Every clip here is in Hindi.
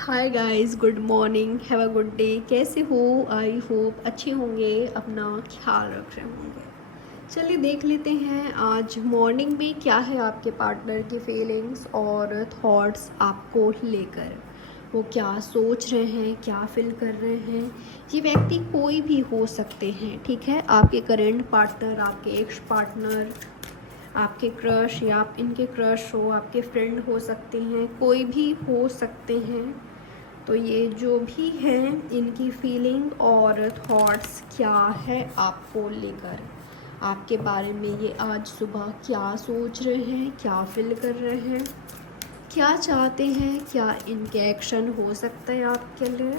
Hi guys, good morning, have a good day. कैसे हो? आई होप अच्छे होंगे, अपना ख्याल रख रहे होंगे। चलिए देख लेते हैं आज मॉर्निंग में क्या है आपके पार्टनर की फीलिंग्स और थॉट्स आपको लेकर। वो क्या सोच रहे हैं, क्या फील कर रहे हैं। ये व्यक्ति कोई भी हो सकते हैं, ठीक है। आपके करेंट पार्टनर, आपके एक्स पार्टनर, आपके क्रश या आप इनके क्रश हो, आपके फ्रेंड हो सकते हैं, कोई भी हो सकते हैं। तो ये जो भी हैं, इनकी फीलिंग और थॉट्स क्या है आपको लेकर, आपके बारे में ये आज सुबह क्या सोच रहे हैं, क्या फील कर रहे हैं, क्या चाहते हैं, क्या इनके एक्शन हो सकता है आपके लिए,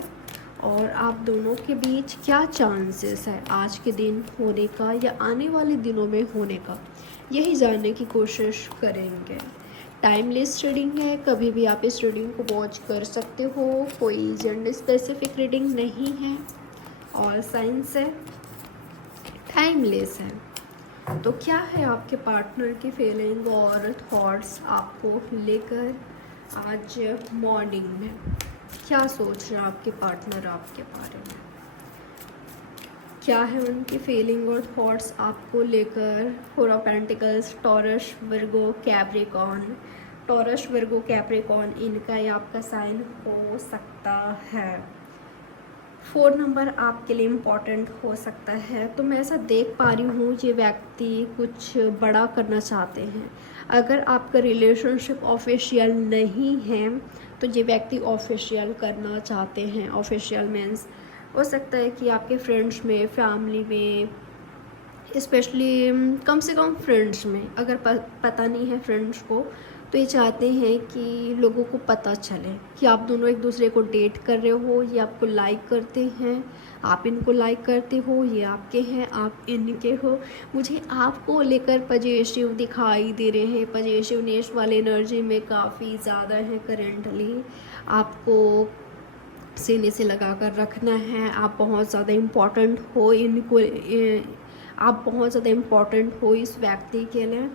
और आप दोनों के बीच क्या चांसेस है आज के दिन होने का या आने वाले दिनों में होने का, यही जानने की कोशिश करेंगे। टाइमलेस रीडिंग है, कभी भी आप इस रीडिंग को वॉच कर सकते हो, कोई जेंडर स्पेसिफिक रीडिंग नहीं है और साइंस है, टाइमलेस है। तो क्या है आपके पार्टनर की फीलिंग और थॉट्स आपको लेकर आज मॉर्निंग में, क्या सोच रहे हैं आपके पार्टनर आपके बारे में, क्या है उनकी फीलिंग और थॉट्स आपको लेकर। Four of pentacles, taurus, Virgo, Capricorn. Taurus, Virgo, Capricorn इनका या आपका साइन हो सकता है। 4 नंबर आपके लिए इम्पॉर्टेंट हो सकता है। तो मैं ऐसा देख पा रही हूँ, ये व्यक्ति कुछ बड़ा करना चाहते हैं। अगर आपका रिलेशनशिप ऑफिशियल नहीं है तो ये व्यक्ति ऑफिशियल करना चाहते हैं। ऑफिशियल मीन्स हो सकता है कि आपके फ्रेंड्स में, फैमिली में, स्पेशली कम से कम फ्रेंड्स में, अगर पता नहीं है फ्रेंड्स को, तो ये चाहते हैं कि लोगों को पता चले कि आप दोनों एक दूसरे को डेट कर रहे हो, ये आपको लाइक करते हैं, आप इनको लाइक करते हो, ये आपके हैं, आप इनके हो। मुझे आपको लेकर पॉजिटिव दिखाई दे रहे हैं, पॉजिटिवनेस वाले एनर्जी में काफ़ी ज़्यादा है करेंटली। आपको सीने से लगा कर रखना है, आप बहुत ज़्यादा इम्पॉर्टेंट हो इनको, आप बहुत ज़्यादा इम्पॉर्टेंट हो इस व्यक्ति के लिए।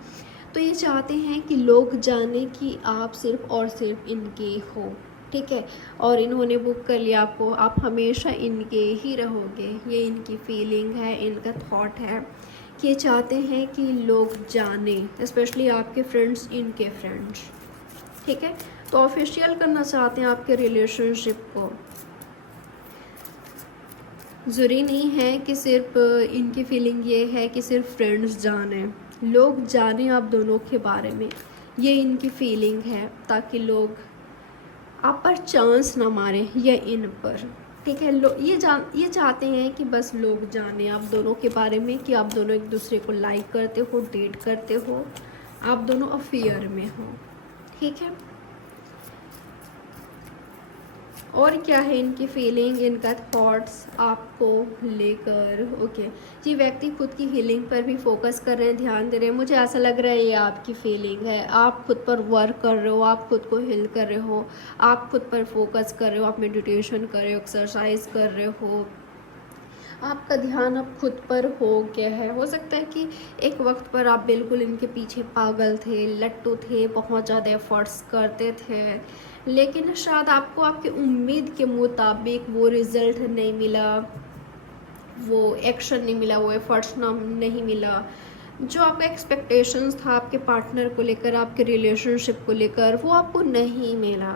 तो ये चाहते हैं कि लोग जाने कि आप सिर्फ और सिर्फ इनके हो, ठीक है। और इन्होंने बुक कर लिया आपको, आप हमेशा इनके ही रहोगे। ये इनकी फीलिंग है, इनका थॉट है कि ये चाहते हैं कि लोग जाने, स्पेशली आपके फ्रेंड्स, इनके फ्रेंड्स, ठीक है। तो ऑफिशियल करना चाहते हैं आपके रिलेशनशिप को। ज़रूरी नहीं है कि सिर्फ इनकी फीलिंग ये है कि सिर्फ फ्रेंड्स जाने, लोग जाने आप दोनों के बारे में, ये इनकी फीलिंग है, ताकि लोग आप पर चांस ना मारें या इन पर, ठीक है। ये चाहते हैं कि बस लोग जाने आप दोनों के बारे में कि आप दोनों एक दूसरे को लाइक करते हो, डेट करते हो, आप दोनों अफेयर में हो, ठीक है। और क्या है इनकी फीलिंग, इनका थॉट्स आपको लेकर। ओके, ये व्यक्ति खुद की हीलिंग पर भी फोकस कर रहे हैं, ध्यान दे रहे हैं। मुझे ऐसा लग रहा है ये आपकी फीलिंग है, आप खुद पर वर्क कर रहे हो, आप खुद को हील कर रहे हो, आप खुद पर फोकस कर रहे हो, आप मेडिटेशन कर रहे हो, एक्सरसाइज कर रहे हो, आपका ध्यान अब खुद पर हो गया है। हो सकता है कि एक वक्त पर आप बिल्कुल इनके पीछे पागल थे, लट्टू थे, बहुत ज़्यादा एफर्ट्स करते थे, लेकिन शायद आपको आपकी उम्मीद के मुताबिक वो रिज़ल्ट नहीं मिला, वो एक्शन नहीं मिला, वो एफर्ट्स नहीं मिला। जो आपका एक्सपेक्टेशंस था आपके पार्टनर को लेकर, आपके रिलेशनशिप को लेकर, वो आपको नहीं मिला।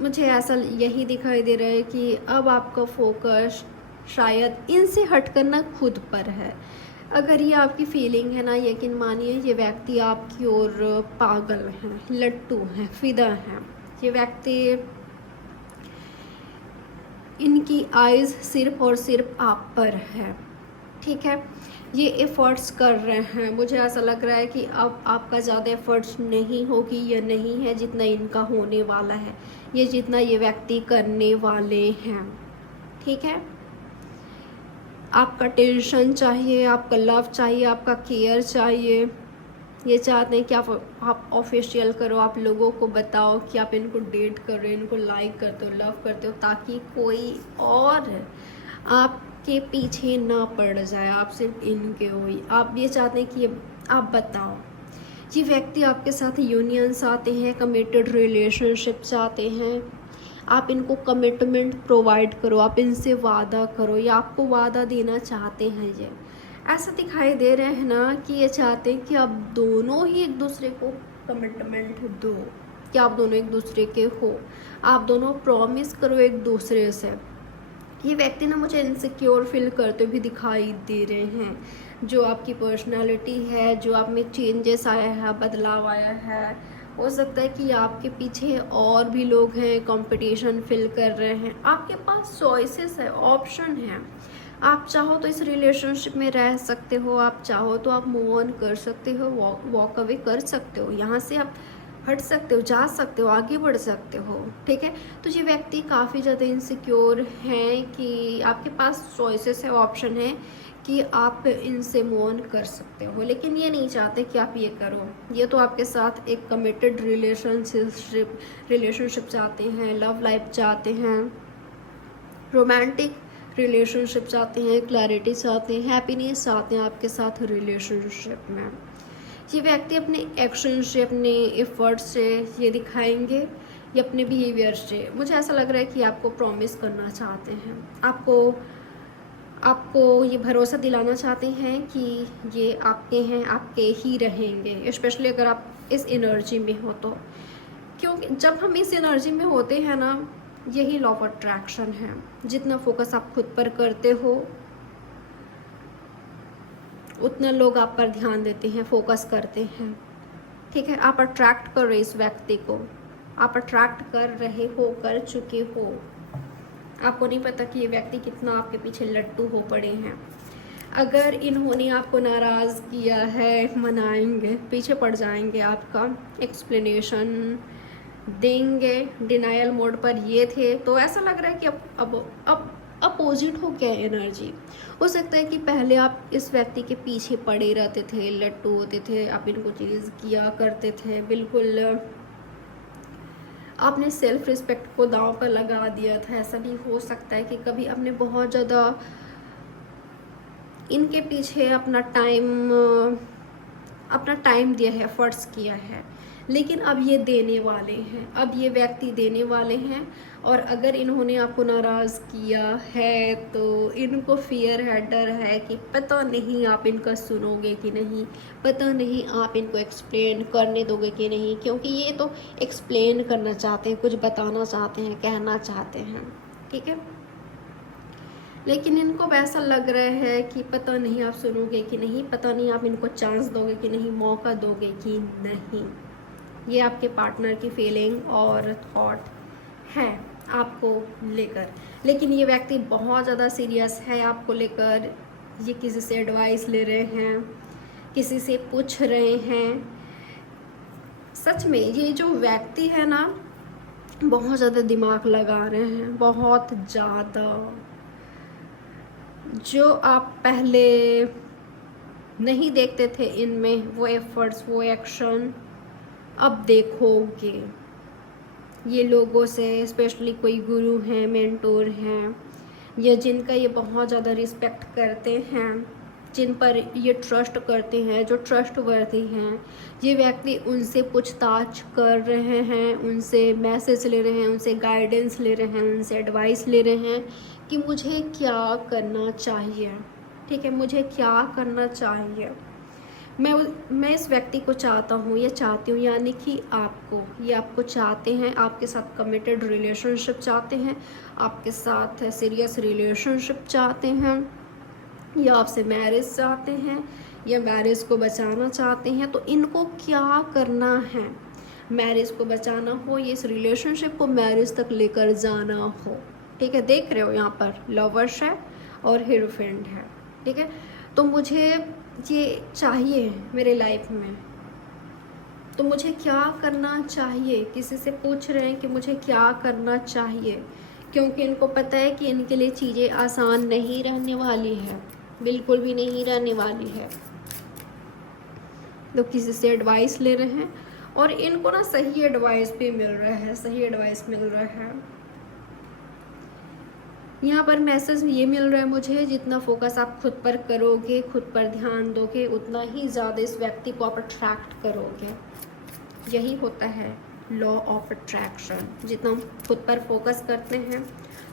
मुझे ऐसा यही दिखाई दे रहा है कि अब आपका फोकस शायद इनसे हट करना खुद पर है। अगर ये आपकी फीलिंग है ना, यकीन मानिए ये व्यक्ति आपकी ओर पागल हैं, लट्टू हैं, फिदा हैं। ये व्यक्ति, इनकी आइज़ सिर्फ और सिर्फ आप पर है, ठीक है। ये एफ़र्ट्स कर रहे हैं। मुझे ऐसा लग रहा है कि अब आपका ज़्यादा एफ़र्ट्स नहीं होगी या नहीं है जितना इनका होने वाला है, ये जितना ये व्यक्ति करने वाले हैं, ठीक है। आपका टेंशन चाहिए, आपका लव चाहिए, आपका केयर चाहिए। ये चाहते हैं कि आप ऑफिशियल करो, आप लोगों को बताओ कि आप इनको डेट कर रहे हो, इनको लाइक करते हो, लव करते हो, ताकि कोई और आपके पीछे ना पड़ जाए, आप सिर्फ इनके हो। आप ये चाहते हैं कि आप बताओ। ये व्यक्ति आपके साथ यूनियन चाहते हैं, कमिटेड रिलेशनशिप चाहते हैं, आप इनको कमिटमेंट प्रोवाइड करो, आप इनसे वादा करो या आपको वादा देना चाहते हैं। ये ऐसा दिखाई दे रहे हैं ना कि ये चाहते हैं कि आप दोनों ही एक दूसरे को कमिटमेंट दो, कि आप दोनों एक दूसरे के हो, आप दोनों प्रॉमिस करो एक दूसरे से। ये व्यक्ति ना मुझे इनसिक्योर फील करते भी दिखाई दे रहे हैं। जो आपकी पर्सनालिटी है, जो आप में चेंजेस आया है, बदलाव आया है, हो सकता है कि आपके पीछे और भी लोग हैं, कंपटीशन फिल कर रहे हैं। आपके पास चॉइसेस है, ऑप्शन है। आप चाहो तो इस रिलेशनशिप में रह सकते हो, आप चाहो तो आप मूव ऑन कर सकते हो, वॉक अवे कर सकते हो, यहाँ से आप हट सकते हो, जा सकते हो, आगे बढ़ सकते हो। ठीक है, तो ये व्यक्ति काफ़ी ज़्यादा इनसिक्योर हैं कि आपके पास चॉइसेस है, ऑप्शन है कि आप इनसे मूव ऑन कर सकते हो, लेकिन ये नहीं चाहते कि आप ये करो। ये तो आपके साथ एक कमिटेड रिलेशनशिप चाहते हैं, लव लाइफ चाहते हैं, रोमांटिक रिलेशनशिप चाहते हैं, क्लैरिटी चाहते हैं, हैप्पीनेस चाहते हैं आपके साथ रिलेशनशिप में। ये व्यक्ति अपने एक्शन से, अपने एफर्ट से ये दिखाएंगे, ये अपने बिहेवियर से, मुझे ऐसा लग रहा है कि आपको प्रॉमिस करना चाहते हैं, आपको ये भरोसा दिलाना चाहते हैं कि ये आपके हैं, आपके ही रहेंगे, स्पेशली अगर आप इस एनर्जी में हो तो। क्योंकि जब हम इस एनर्जी में होते हैं ना, यही लॉ ऑफ अट्रैक्शन है। जितना फोकस आप खुद पर करते हो, उतना लोग आप पर ध्यान देते हैं, फोकस करते हैं। ठीक है, आप अट्रैक्ट कर रहे इस व्यक्ति को, आप अट्रैक्ट कर रहे हो, कर चुके हो। आपको नहीं पता कि ये व्यक्ति कितना आपके पीछे लट्टू हो पड़े हैं। अगर इन्होंने आपको नाराज़ किया है, मनाएंगे, पीछे पड़ जाएंगे, आपका एक्सप्लेनेशन देंगे, डिनायल मोड पर ये थे। तो ऐसा लग रहा है कि अब अपोजिट हो क्या एनर्जी। हो सकता है कि पहले आप इस व्यक्ति के पीछे पड़े रहते थे, लट्टू होते थे, आप इनको चीज़ किया करते थे, बिल्कुल आपने सेल्फ रिस्पेक्ट को दांव पर लगा दिया था। ऐसा भी हो सकता है कि कभी आपने बहुत ज़्यादा इनके पीछे अपना टाइम दिया है, एफर्ट्स किया है, लेकिन अब ये देने वाले हैं, अब ये व्यक्ति देने वाले हैं। और अगर इन्होंने आपको नाराज़ किया है तो इनको फियर है, डर है कि पता नहीं आप इनका सुनोगे कि नहीं, पता नहीं आप इनको एक्सप्लेन करने दोगे कि नहीं, क्योंकि ये तो एक्सप्लेन करना चाहते हैं, कुछ बताना चाहते हैं, कहना चाहते हैं। ठीक है, लेकिन इनको वैसा लग रहा है कि पता नहीं आप सुनोगे कि नहीं, पता नहीं आप इनको चांस दोगे कि नहीं, मौका दोगे कि नहीं। ये आपके पार्टनर की फीलिंग और थॉट है आपको लेकर। लेकिन ये व्यक्ति बहुत ज़्यादा सीरियस है आपको लेकर। ये किसी से एडवाइस ले रहे हैं, किसी से पूछ रहे हैं। सच में ये जो व्यक्ति है ना, बहुत ज़्यादा दिमाग लगा रहे हैं, बहुत ज़्यादा। जो आप पहले नहीं देखते थे इनमें, वो एफर्ट्स, वो एक्शन अब देखोगे। ये लोगों से, स्पेशली कोई गुरु हैं, मेंटोर हैं, या जिनका ये बहुत ज़्यादा रिस्पेक्ट करते हैं, जिन पर ये ट्रस्ट करते हैं, जो ट्रस्टवर्दी हैं, ये व्यक्ति उनसे पूछताछ कर रहे हैं, उनसे मैसेज ले रहे हैं, उनसे गाइडेंस ले रहे हैं, उनसे एडवाइस ले रहे हैं कि मुझे क्या करना चाहिए। ठीक है, मुझे क्या करना चाहिए। मैं इस व्यक्ति को चाहता हूँ, ये चाहती हूँ, यानी कि ये आपको चाहते हैं, आपके साथ कमिटेड रिलेशनशिप चाहते हैं, आपके साथ सीरियस रिलेशनशिप चाहते हैं, या आपसे मैरिज चाहते हैं, या मैरिज को बचाना चाहते हैं। तो इनको क्या करना है, मैरिज को बचाना हो, ये इस रिलेशनशिप को मैरिज तक लेकर जाना हो। ठीक है, देख रहे हो यहाँ पर लवर्स है और हीरोइंट है। ठीक है, तो मुझे ये चाहिए मेरे लाइफ में, तो मुझे क्या करना चाहिए। किसी से पूछ रहे हैं कि मुझे क्या करना चाहिए, क्योंकि इनको पता है कि इनके लिए चीज़ें आसान नहीं रहने वाली है, बिल्कुल भी नहीं रहने वाली है। तो किसी से एडवाइस ले रहे हैं और इनको ना सही एडवाइस भी मिल रहा है, सही एडवाइस मिल रहा है। यहाँ पर मैसेज ये मिल रहा है मुझे, जितना फोकस आप खुद पर करोगे, खुद पर ध्यान दोगे, उतना ही ज़्यादा इस व्यक्ति को आप अट्रैक्ट करोगे। यही होता है लॉ ऑफ अट्रैक्शन। जितना हम खुद पर फोकस करते हैं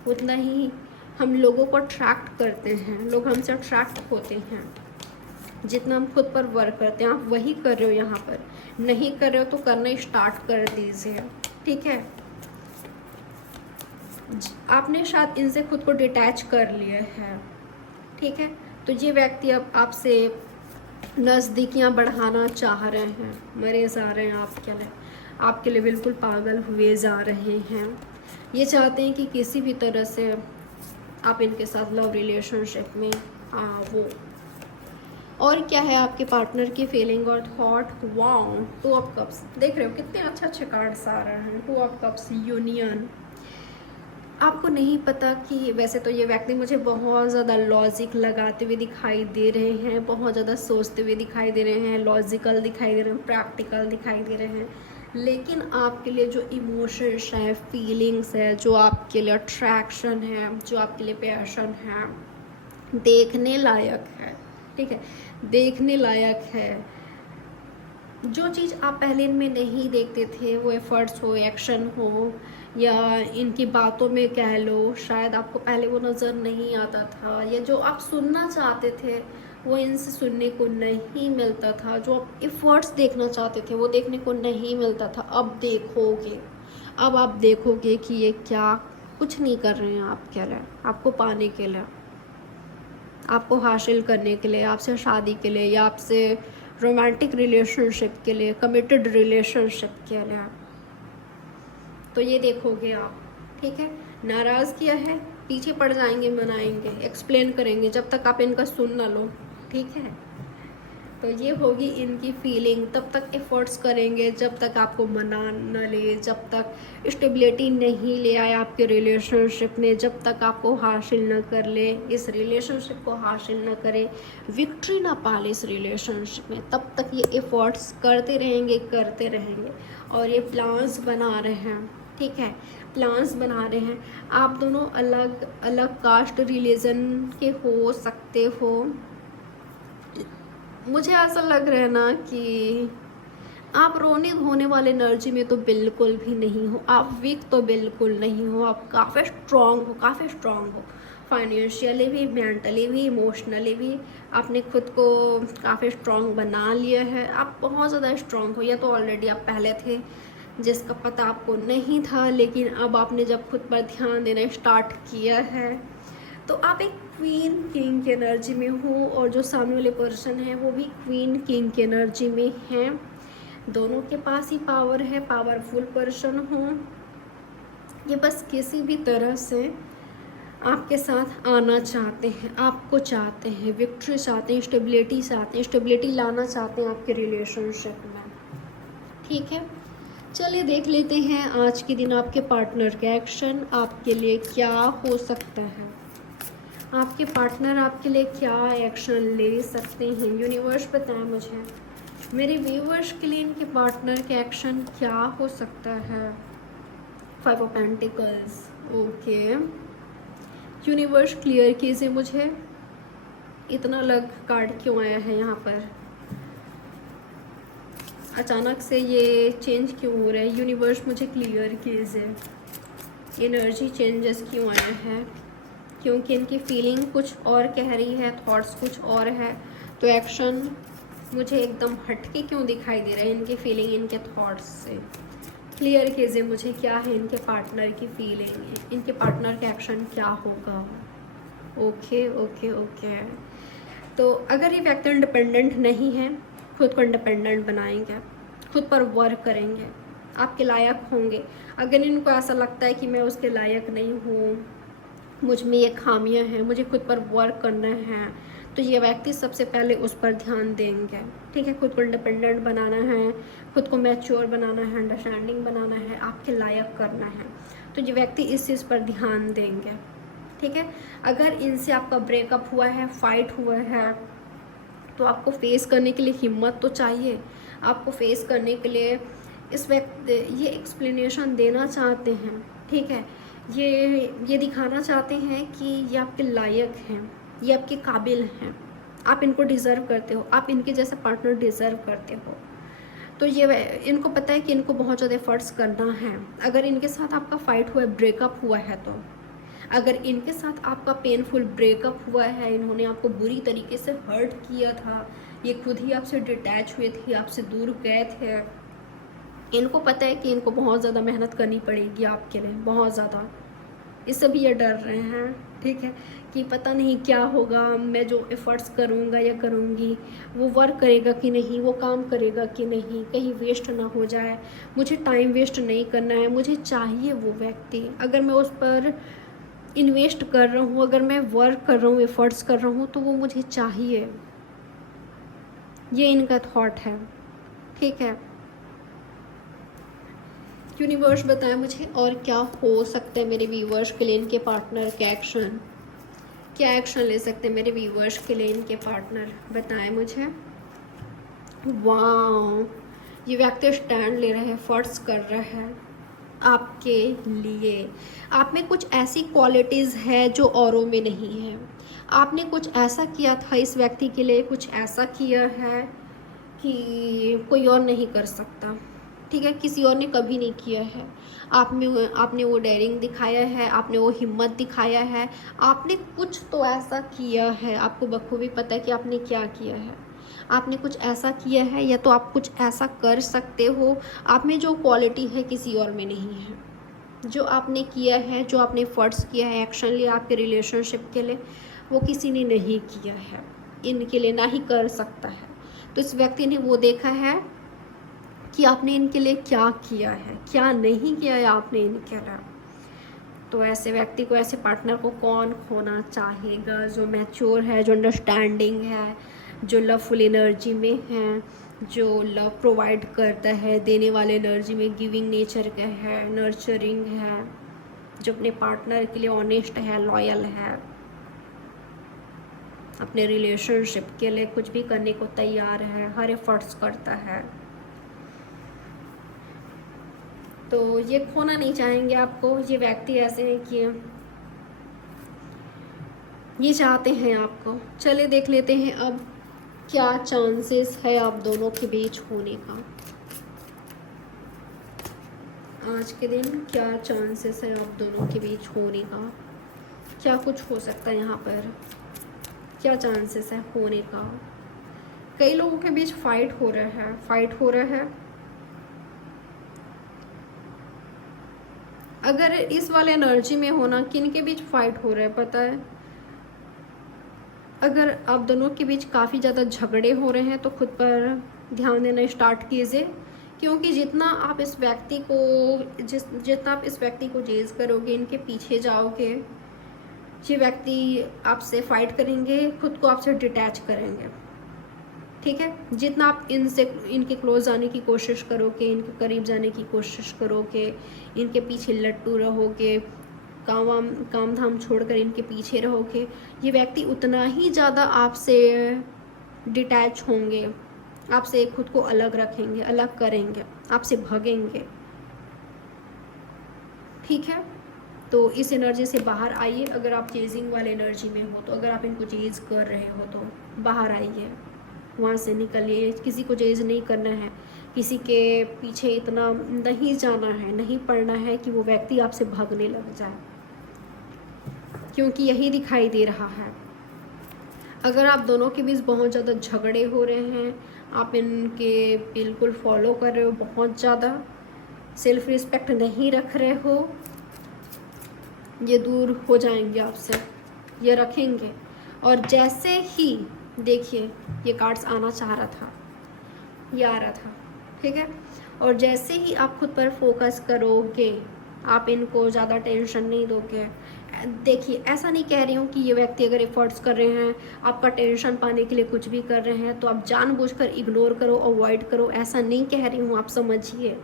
उतना ही हम लोगों को अट्रैक्ट करते हैं, लोग हमसे अट्रैक्ट होते हैं। जितना हम खुद पर वर्क करते हैं, आप वही कर रहे हो यहाँ पर, नहीं कर रहे हो तो करना स्टार्ट कर दीजिए, ठीक है। आपने शायद इनसे खुद को डिटैच कर लिया है, ठीक है। तो ये व्यक्ति अब आपसे नज़दीकियाँ बढ़ाना चाह रहे हैं, मरे जा रहे हैं आपके लिए बिल्कुल पागल हुए जा रहे हैं। ये चाहते हैं कि किसी भी तरह से आप इनके साथ लव रिलेशनशिप में वो। और क्या है आपके पार्टनर की फीलिंग और थॉट? वाओ, 2 ऑफ कप्स देख रहे हो, कितने अच्छे अच्छे कार्ड्स आ रहे हैं। 2 ऑफ कप्स, यूनियन। आपको नहीं पता कि वैसे तो ये व्यक्ति मुझे बहुत ज़्यादा लॉजिक लगाते हुए दिखाई दे रहे हैं, बहुत ज़्यादा सोचते हुए दिखाई दे रहे हैं, लॉजिकल दिखाई दे रहे हैं, प्रैक्टिकल दिखाई दे रहे हैं। लेकिन आपके लिए जो इमोशंस है, फीलिंग्स है, जो आपके लिए अट्रैक्शन है, जो आपके लिए पैशन है, देखने लायक है, ठीक है, देखने लायक है। जो चीज़ आप पहले इनमें नहीं देखते थे, वो एफर्ट्स हो, एक्शन हो, या इनकी बातों में कह लो, शायद आपको पहले वो नज़र नहीं आता था, या जो आप सुनना चाहते थे वो इनसे सुनने को नहीं मिलता था, जो आप एफर्ट्स देखना चाहते थे वो देखने को नहीं मिलता था। अब आप देखोगे कि ये क्या कुछ नहीं कर रहे हैं आपके लिए, आपको पाने के लिए, आपको हासिल करने के लिए, आपसे शादी के लिए, या आपसे रोमांटिक रिलेशनशिप के लिए, कमिटेड रिलेशनशिप के लिए। तो ये देखोगे आप, ठीक है। नाराज़ किया है, पीछे पड़ जाएंगे, मनाएंगे, एक्सप्लेन करेंगे जब तक आप इनका सुन ना लो, ठीक है। तो ये होगी इनकी फीलिंग। तब तक एफर्ट्स करेंगे जब तक आपको मना न ले, जब तक स्टेबिलिटी नहीं ले आए आपके रिलेशनशिप में, जब तक आपको हासिल न कर ले, इस रिलेशनशिप को हासिल न करे, विक्ट्री ना पाले इस रिलेशनशिप में, तब तक ये एफर्ट्स करते रहेंगे। और ये प्लान्स बना रहे हैं, ठीक है, प्लान्स बना रहे हैं। आप दोनों अलग अलग कास्ट रिलीजन के हो सकते हो। मुझे ऐसा लग रहा है ना कि आप रोने धोने वाले एनर्जी में तो बिल्कुल भी नहीं हो, आप वीक तो बिल्कुल नहीं हो, आप काफ़ी स्ट्रॉन्ग हो, फाइनेंशियली भी, मेंटली भी, इमोशनली भी। आपने खुद को काफ़ी स्ट्रॉन्ग बना लिया है, आप बहुत ज़्यादा स्ट्रॉन्ग हो। या तो ऑलरेडी आप पहले थे जिसका पता आपको नहीं था, लेकिन अब आपने जब खुद पर ध्यान देना स्टार्ट किया है तो आप एक क्वीन किंग की एनर्जी में हो, और जो सामने वाले पर्सन है वो भी क्वीन किंग की एनर्जी में हैं। दोनों के पास ही पावर है, पावरफुल पर्सन हो। ये बस किसी भी तरह से आपके साथ आना चाहते हैं, आपको चाहते हैं, विक्ट्री चाहते हैं, स्टेबिलिटी लाना चाहते हैं आपके रिलेशनशिप में, ठीक है। चलिए देख लेते हैं आज के दिन आपके पार्टनर का एक्शन आपके लिए क्या हो सकता है। आपके पार्टनर आपके लिए क्या एक्शन ले सकते हैं, यूनिवर्स बताएं मुझे। मेरे व्यूअर्स के लिए इनके पार्टनर के एक्शन क्या हो सकता है। 5 of pentacles, okay. Universe clear कीजिए मुझे, इतना अलग कार्ड क्यों आया है यहाँ पर, अचानक से ये चेंज क्यों हो रहा है। यूनिवर्स मुझे क्लियर कीजिए, एनर्जी चेंजेस क्यों आया है, क्योंकि इनकी फीलिंग कुछ और कह रही है, थॉट्स कुछ और है, तो एक्शन मुझे एकदम हटके क्यों दिखाई दे रहा है इनकी फीलिंग इनके थॉट्स से। क्लियर कीजिए मुझे, क्या है इनके पार्टनर की फीलिंग, इनके पार्टनर का एक्शन क्या होगा। Okay okay okay. तो अगर ये व्यक्ति इंडिपेंडेंट नहीं है, खुद को इंडिपेंडेंट बनाएंगे, खुद पर वर्क करेंगे, आपके लायक होंगे। अगर इनको ऐसा लगता है कि मैं उसके लायक नहीं हूँ, मुझ में ये खामियां हैं, मुझे खुद पर वर्क करना है, तो ये व्यक्ति सबसे पहले उस पर ध्यान देंगे, ठीक है। खुद को इंडिपेंडेंट बनाना है, खुद को मैच्योर बनाना है, अंडरस्टैंडिंग बनाना है, आपके लायक करना है, तो ये व्यक्ति इस चीज़ पर ध्यान देंगे, ठीक है। अगर इनसे आपका ब्रेकअप हुआ है, फाइट हुआ है, तो आपको फेस करने के लिए हिम्मत तो चाहिए। आपको फेस करने के लिए इस व्यक्ति ये एक्सप्लेनेशन देना चाहते हैं, ठीक है। ये दिखाना चाहते हैं कि ये आपके लायक हैं, ये आपके काबिल हैं, आप इनको डिज़र्व करते हो, आप इनके जैसा पार्टनर डिज़र्व करते हो। तो ये इनको पता है कि इनको बहुत ज़्यादा एफर्ट्स करना है। अगर इनके साथ आपका फ़ाइट हुआ है, ब्रेकअप हुआ है, तो अगर इनके साथ आपका पेनफुल ब्रेकअप हुआ है, इन्होंने आपको बुरी तरीके से हर्ट किया था, ये खुद ही आपसे डिटैच हुए थे, आपसे दूर गए थे, इनको पता है कि इनको बहुत ज़्यादा मेहनत करनी पड़ेगी आपके लिए, बहुत ज़्यादा। इससे भी ये डर रहे हैं, ठीक है, कि पता नहीं क्या होगा, मैं जो एफ़र्ट्स करूँगा या करूँगी वो वर्क करेगा कि नहीं, वो काम करेगा कि नहीं, कहीं वेस्ट ना हो जाए, मुझे टाइम वेस्ट नहीं करना है, मुझे चाहिए वो व्यक्ति। अगर मैं उस पर इन्वेस्ट कर रहा हूँ, अगर मैं वर्क कर रहा हूँ, एफ़र्ट्स कर रहा हूँ, तो वो मुझे चाहिए। ये इनका थॉट है, ठीक है। यूनिवर्स बताएं मुझे और क्या हो सकता है मेरे व्यूवर्स के लिए, इनके पार्टनर क्या एक्शन ले सकते हैं मेरे व्यूवर्स के लिए, इनके पार्टनर बताएं मुझे। वाह, ये व्यक्ति स्टैंड ले रहे हैं, एफर्ट्स कर रहे हैं आपके लिए। आप में कुछ ऐसी क्वालिटीज़ है जो औरों में नहीं है। आपने कुछ ऐसा किया था इस व्यक्ति के लिए, कुछ ऐसा किया है कि कोई और नहीं कर सकता, ठीक है, किसी और ने कभी नहीं किया है। आपने वो डेयरिंग दिखाया है, आपने वो हिम्मत दिखाया है, आपने कुछ तो ऐसा किया है, आपको बखूबी पता है कि आपने क्या किया है। आपने कुछ ऐसा किया है या तो आप कुछ ऐसा कर सकते हो। आप में जो क्वालिटी है किसी और में नहीं है। जो आपने किया है, जो आपने एफर्ट्स किया है, एक्शन लिया आपके रिलेशनशिप के लिए, वो किसी ने नहीं किया है, इनके लिए ना ही कर सकता है। तो इस व्यक्ति ने वो देखा है कि आपने इनके लिए क्या किया है, क्या नहीं किया है आपने इनके लिए। तो ऐसे व्यक्ति को, ऐसे पार्टनर को कौन खोना चाहेगा, जो मैच्योर है, जो अंडरस्टैंडिंग है, जो लवफुल एनर्जी में है, जो लव प्रोवाइड करता है, देने वाले एनर्जी में गिविंग नेचर का है, नर्चरिंग है, जो अपने पार्टनर के लिए ऑनेस्ट है, लॉयल है, अपने रिलेशनशिप के लिए कुछ भी करने को तैयार है, हर एफर्ट्स करता है। तो ये खोना नहीं चाहेंगे आपको। ये व्यक्ति ऐसे हैं कि ये चाहते हैं आपको। चलिए देख लेते हैं अब क्या चांसेस है आप दोनों के बीच होने का। आज के दिन क्या चांसेस है आप दोनों के बीच होने का, क्या कुछ हो सकता है यहाँ पर, क्या चांसेस है होने का। कई लोगों के बीच फाइट हो रहा है। अगर इस वाले एनर्जी में होना, किन के बीच फाइट हो रहा है पता है। अगर आप दोनों के बीच काफ़ी ज़्यादा झगड़े हो रहे हैं तो खुद पर ध्यान देना स्टार्ट कीजिए, क्योंकि जितना आप इस व्यक्ति को जेज करोगे, इनके पीछे जाओगे, ये व्यक्ति आपसे फाइट करेंगे, खुद को आपसे डिटैच करेंगे, ठीक है। जितना आप इनके क्लोज आने की कोशिश करोगे, इनके करीब जाने की कोशिश करोगे, इनके पीछे लट्टू रहोगे, काम धाम छोड़कर इनके पीछे रहोगे, ये व्यक्ति उतना ही ज़्यादा आपसे डिटैच होंगे, आपसे खुद को अलग रखेंगे, अलग करेंगे, आपसे भागेंगे, ठीक है। तो इस एनर्जी से बाहर आइए। अगर आप चेजिंग वाले एनर्जी में हो, तो अगर आप इनको चेज कर रहे हो तो बाहर आइए, वहाँ से निकलिए। किसी को चेज नहीं करना है, किसी के पीछे इतना नहीं जाना है, नहीं पड़ना है कि वो व्यक्ति आपसे भागने लग जाए, क्योंकि यही दिखाई दे रहा है। अगर आप दोनों के बीच बहुत ज़्यादा झगड़े हो रहे हैं, आप इनके बिल्कुल फॉलो कर रहे हो, बहुत ज़्यादा सेल्फ रिस्पेक्ट नहीं रख रहे हो, ये दूर हो जाएंगे आपसे, ये रखेंगे। और जैसे ही देखिए, ये कार्ड्स आना चाह रहा था, ये आ रहा था, ठीक है। और जैसे ही आप खुद पर फोकस करोगे, आप इनको ज़्यादा टेंशन नहीं दोगे। देखिए, ऐसा नहीं कह रही हूँ कि ये व्यक्ति अगर एफर्ट्स कर रहे हैं, आपका टेंशन पाने के लिए कुछ भी कर रहे हैं, तो आप जानबूझकर इग्नोर करो, अवॉइड करो, ऐसा नहीं कह रही हूँ। आप समझिए,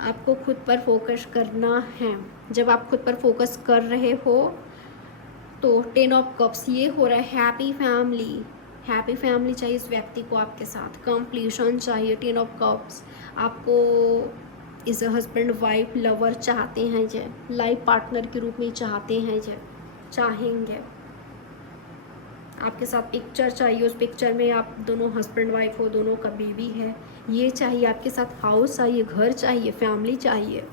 आपको खुद पर फोकस करना है। जब आप खुद पर फोकस कर रहे हो तो 10 ऑफ कप्स ये हो रहा है, हैप्पी फैमिली चाहिए इस व्यक्ति को आपके साथ, कंप्लीशन चाहिए। 10 ऑफ कप्स आपको इस हस्बैंड वाइफ लवर चाहते हैं, ये लाइफ पार्टनर के रूप में चाहते हैं, ये चाहेंगे आपके साथ पिक्चर चाहिए, उस पिक्चर में आप दोनों हस्बैंड वाइफ हो, दोनों का बेबी है, ये चाहिए आपके साथ। हाउस चाहिए, घर चाहिए, फैमिली चाहिए,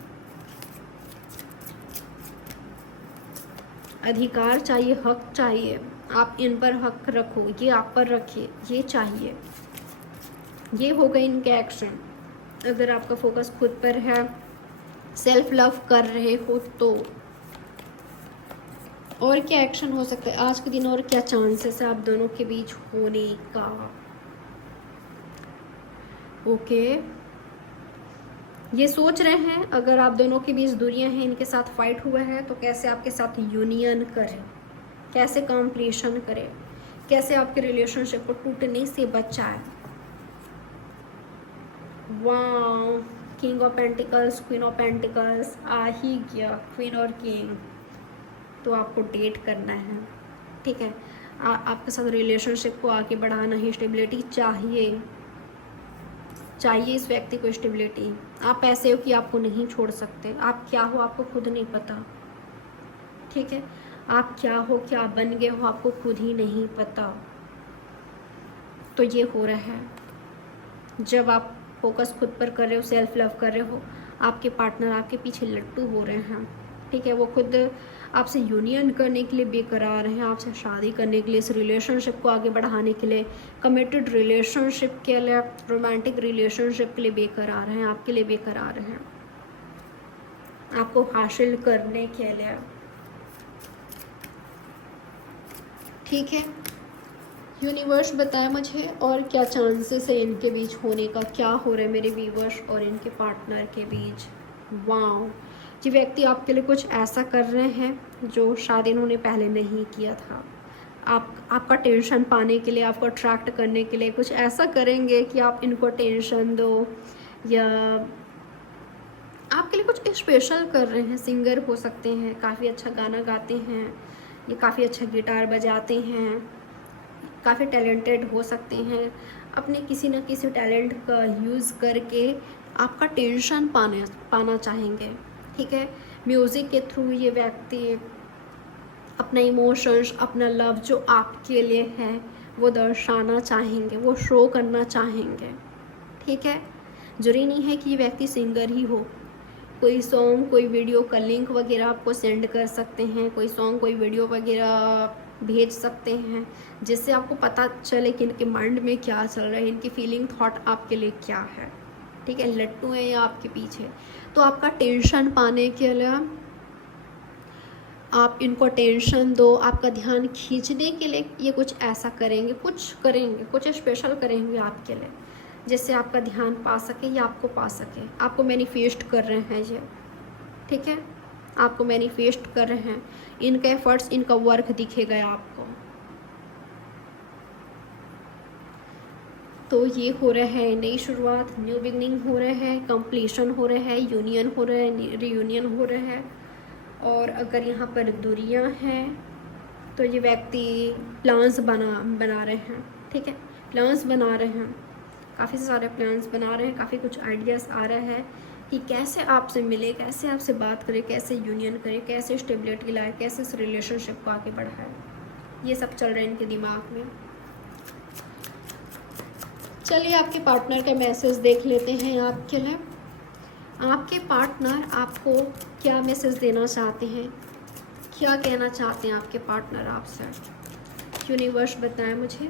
अधिकार चाहिए, हक चाहिए, आप इन पर हक रखो, ये आप पर रखिए, ये चाहिए। ये हो गए इनके एक्शन। अगर आपका फोकस खुद पर है, सेल्फ लव कर रहे हो तो और क्या एक्शन हो सकता है आज के दिन, और क्या चांसेस है आप दोनों के बीच होने का। ओके, ये सोच रहे हैं अगर आप दोनों के बीच दूरियां हैं, इनके साथ फाइट हुआ है तो कैसे आपके साथ यूनियन करें, कैसे कंप्लीशन करें, कैसे आपके रिलेशनशिप को टूटने से बचाए। वाह, king of pentacles, queen of pentacles आ ही गया, क्वीन और किंग। तो आपको डेट करना है, ठीक है। आपके साथ रिलेशनशिप को आगे बढ़ाना है, स्टेबिलिटी चाहिए, चाहिए इस व्यक्ति को स्टेबिलिटी। आप ऐसे हो कि आपको नहीं छोड़ सकते, आप क्या हो आपको खुद नहीं पता, ठीक है। आप क्या हो, क्या बन गए हो, आपको खुद ही नहीं पता। तो ये हो रहा है, जब आप फोकस खुद पर कर रहे हो, सेल्फ लव कर रहे हो, आपके पार्टनर आपके पीछे लट्टू हो रहे हैं, ठीक है। वो खुद आपसे यूनियन करने के लिए बेकरार हैं, आपसे शादी करने के लिए, इस रिलेशनशिप को आगे बढ़ाने के लिए, कमिटेड रिलेशनशिप के लिए, रोमांटिक रिलेशनशिप के लिए बेकरार हैं, आपके लिए बेकरार हैं, आपको हासिल करने के लिए, ठीक है। यूनिवर्स बताए मुझे और क्या चांसेस है इनके बीच होने का, क्या हो रहा है मेरे व्यूवर्स और इनके पार्टनर के बीच। वाओ, ये व्यक्ति आपके लिए कुछ ऐसा कर रहे हैं जो शायद इन्होंने पहले नहीं किया था। आपका टेंशन पाने के लिए, आपको अट्रैक्ट करने के लिए कुछ ऐसा करेंगे कि आप इनको टेंशन दो, या आपके लिए कुछ स्पेशल कर रहे हैं। सिंगर हो सकते हैं, काफ़ी अच्छा गाना गाते हैं, ये काफ़ी अच्छा गिटार बजाते हैं, काफ़ी टैलेंटेड हो सकते हैं, अपने किसी न किसी टैलेंट का यूज़ करके आपका टेंशन पाना चाहेंगे, ठीक है। म्यूज़िक के थ्रू ये व्यक्ति अपना इमोशंस, अपना लव जो आपके लिए है वो दर्शाना चाहेंगे, वो शो करना चाहेंगे, ठीक है। जरूरी नहीं है कि ये व्यक्ति सिंगर ही हो, कोई सॉन्ग, कोई वीडियो का लिंक वगैरह आपको सेंड कर सकते हैं, कोई सॉन्ग, कोई वीडियो वगैरह भेज सकते हैं, जिससे आपको पता चले कि इनके माइंड में क्या चल रहा है, इनकी फीलिंग थॉट आपके लिए क्या है, ठीक है। लट्टू है या आपके पीछे, तो आपका टेंशन पाने के लिए आप इनको टेंशन दो, आपका ध्यान खींचने के लिए ये कुछ ऐसा करेंगे, कुछ स्पेशल करेंगे आपके लिए, जिससे आपका ध्यान पा सके या आपको पा सके। आपको मैनिफेस्ट कर रहे हैं ये, ठीक है, आपको मैनिफेस्ट कर रहे हैं। इनका एफर्ट्स, इनका वर्क दिखेगा आपको। तो ये हो रहा है नई शुरुआत, न्यू बिगनिंग हो रहा है, कंप्लीशन हो रहा है, यूनियन हो रहा है, रियूनियन हो रहा है। और अगर यहाँ पर दूरियाँ हैं तो ये व्यक्ति प्लान्स बना रहे हैं, ठीक है, प्लान्स बना रहे हैं, काफ़ी सारे प्लान्स बना रहे हैं, काफ़ी कुछ आइडियाज़ आ रहा है कि कैसे आपसे मिले, कैसे आपसे बात करें, कैसे यूनियन करें, कैसे स्टेबिलिटी लाए, कैसे इस रिलेशनशिप को आगे बढ़ाए। ये सब चल रहा है इनके दिमाग में। चलिए आपके पार्टनर का मैसेज देख लेते हैं आपके लिए। आपके पार्टनर आपको क्या मैसेज देना चाहते हैं, क्या कहना चाहते हैं आपके पार्टनर आपसे। यूनिवर्स बताएं मुझे,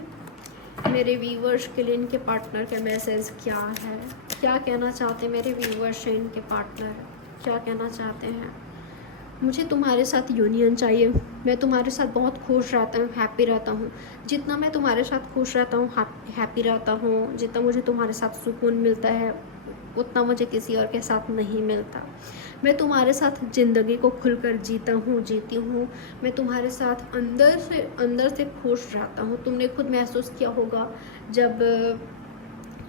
मेरे व्यूवर्स के लिए इनके पार्टनर का मैसेज क्या है, क्या कहना चाहते हैं मेरे व्यूवर्स से इनके पार्टनर, क्या कहना चाहते हैं। मुझे तुम्हारे साथ यूनियन चाहिए, मैं तुम्हारे साथ बहुत खुश रहता हूँ, हैप्पी रहता हूँ। जितना मैं तुम्हारे साथ खुश रहता हूँ, हैप्पी रहता हूँ, जितना मुझे तुम्हारे साथ सुकून मिलता है उतना मुझे किसी और के साथ नहीं मिलता। मैं तुम्हारे साथ ज़िंदगी को खुलकर जीती हूँ। मैं तुम्हारे साथ अंदर से खुश रहता हूँ। तुमने खुद महसूस किया होगा जब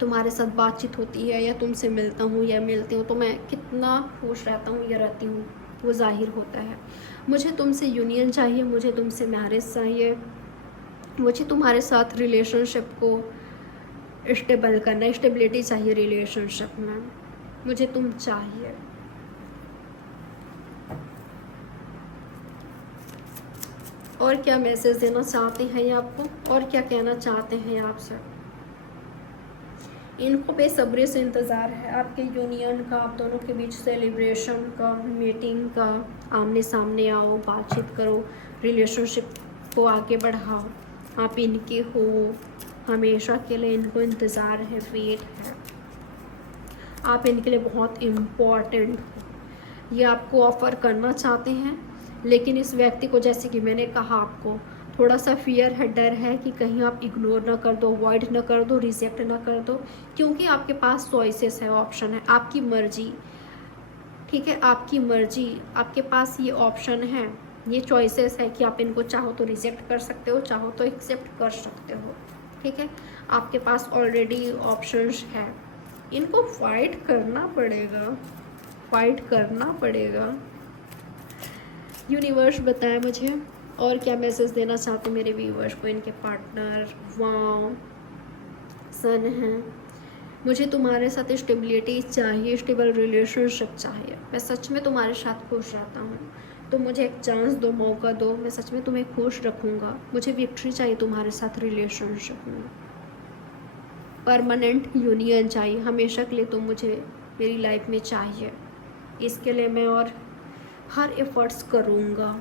तुम्हारे साथ बातचीत होती है या तुमसे मिलता हूँ या मिलती हूँ तो मैं कितना खुश रहता हूँ या रहती हूँ, वो जाहिर होता है। मुझे तुमसे यूनियन चाहिए, मुझे तुमसे मैरिज चाहिए, मुझे तुम्हारे साथ रिलेशनशिप को स्टेबल करना, स्टेबिलिटी चाहिए रिलेशनशिप में, मुझे तुम चाहिए। और क्या मैसेज देना चाहते हैं ये आपको, और क्या कहना चाहते हैं आपसे। इनको बेसब्री से इंतज़ार है आपके यूनियन का, आप दोनों के बीच सेलिब्रेशन का, मीटिंग का, आमने सामने आओ, बातचीत करो, रिलेशनशिप को आगे बढ़ाओ। आप इनके हो हमेशा के लिए, इनको इंतज़ार है, वेट है, आप इनके लिए बहुत इम्पॉर्टेंट हो। ये आपको ऑफ़र करना चाहते हैं, लेकिन इस व्यक्ति को, जैसे कि मैंने कहा आपको, थोड़ा सा फियर है, डर है कि कहीं आप इग्नोर ना कर दो, अवॉइड ना कर दो, रिजेक्ट ना कर दो, क्योंकि आपके पास चॉइसेस है, ऑप्शन है, आपकी मर्जी। ठीक है, आपकी मर्जी, आपके पास ये ऑप्शन है, ये चॉइसेस है कि आप इनको चाहो तो रिजेक्ट कर सकते हो, चाहो तो एक्सेप्ट कर सकते हो। ठीक है, आपके पास ऑलरेडी ऑप्शंस है। इनको फाइट करना पड़ेगा, फाइट करना पड़ेगा। यूनिवर्स बताए मुझे और क्या मैसेज देना चाहते मेरे व्यूवर्स को, इनके पार्टनर। वाओ, सन है। मुझे तुम्हारे साथ स्टेबिलिटी चाहिए, स्टेबल रिलेशनशिप चाहिए। मैं सच में तुम्हारे साथ खुश रहता हूँ, तो मुझे एक चांस दो, मौका दो, मैं सच में तुम्हें खुश रखूँगा। मुझे विक्ट्री चाहिए तुम्हारे साथ रिलेशनशिप में, परमानेंट यूनियन चाहिए, हमेशा के लिए तुम मुझे मेरी लाइफ में चाहिए। इसके लिए मैं और हर एफर्ट्स करूँगा,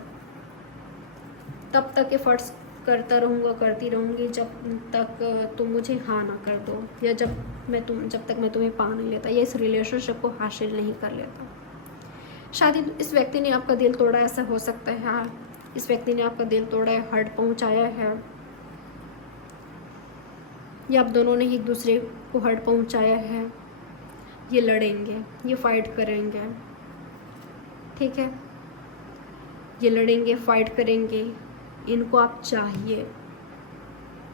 तब तक एफर्ट्स करता रहूँगा, करती रहूँगी जब तक तुम मुझे हाँ ना कर दो, या जब तक मैं तुम्हें पा नहीं लेता, या इस रिलेशनशिप को हासिल नहीं कर लेता। शायद इस व्यक्ति ने आपका दिल तोड़ा, ऐसा हो सकता है। हाँ, इस व्यक्ति ने आपका दिल तोड़ा है, हर्ट पहुँचाया है, या आप दोनों ने एक दूसरे को हर्ट पहुँचाया है। ये लड़ेंगे, ये फाइट करेंगे। ठीक है, ये लड़ेंगे, फाइट करेंगे, इनको आप चाहिए।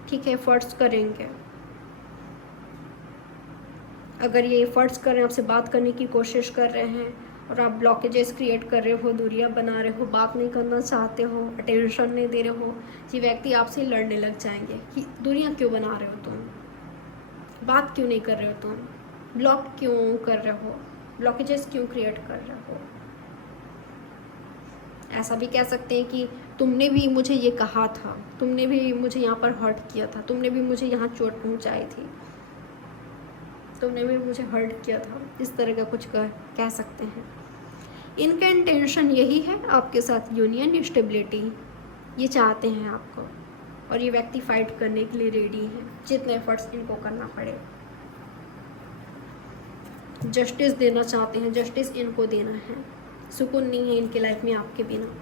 ठीक है, एफर्ट्स करेंगे। अगर ये एफर्ट्स कर रहे हैं, आपसे बात करने की कोशिश कर रहे हैं, और आप ब्लॉकेजेस क्रिएट कर रहे हो, दूरियां बना रहे हो, बात नहीं करना चाहते हो, अटेंशन नहीं दे रहे हो, ये व्यक्ति आपसे लड़ने लग जाएंगे कि दूरियां क्यों बना रहे हो तुम, बात क्यों नहीं कर रहे हो तुम, ब्लॉक क्यों कर रहे हो, ब्लॉकेजेस क्यों क्रिएट कर रहे हो। ऐसा भी कह सकते हैं कि तुमने भी मुझे ये कहा था, तुमने भी मुझे यहाँ पर हर्ट किया था, तुमने भी मुझे यहाँ चोट पहुँचाई थी, तुमने भी मुझे हर्ट किया था। इस तरह का कुछ कह सकते हैं। इनका इंटेंशन यही है आपके साथ यूनियन, स्टेबिलिटी, ये चाहते हैं आपको, और ये व्यक्ति फाइट करने के लिए रेडी है, जितने एफर्ट्स इनको करना पड़े। जस्टिस देना चाहते हैं, जस्टिस इनको देना है, सुकून नहीं है इनकी लाइफ में आपके बिना।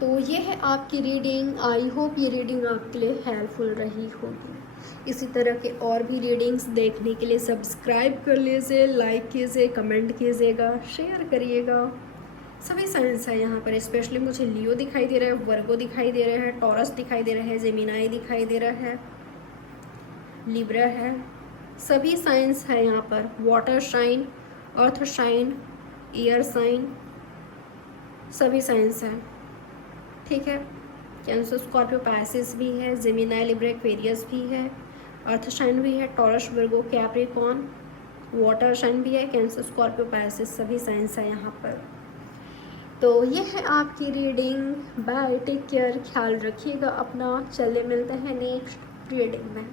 तो ये है आपकी रीडिंग। आई होप ये रीडिंग आपके लिए हेल्पफुल रही होगी। इसी तरह के और भी रीडिंग्स देखने के लिए सब्सक्राइब कर लीजिए, लाइक कीजिए, कमेंट कीजिएगा, शेयर करिएगा। सभी साइंस है यहाँ पर, स्पेशली मुझे लियो दिखाई दे रहा है, वर्गो दिखाई दे रहा है, टॉरस दिखाई दे रहा है, जेमिनाई दिखाई दे रहा है, लिब्रा है। सभी साइंस है यहाँ पर, water sign, earth sign, air sign, सभी साइंस है। ठीक है, कैंसर, स्कॉर्पियो, पैसिस भी है, जेमिनाई, लिब्रा, एक्वेरियस भी है, अर्थ साइन भी है, टॉरस, वर्गो, कैप्रिकॉर्न, वाटर साइन भी है, कैंसर, स्कॉर्पियो, पैसिस, सभी साइंस है यहाँ पर। तो ये है आपकी रीडिंग। बाय, टेक केयर, ख्याल रखिएगा अपना। चले मिलते हैं नेक्स्ट रीडिंग में।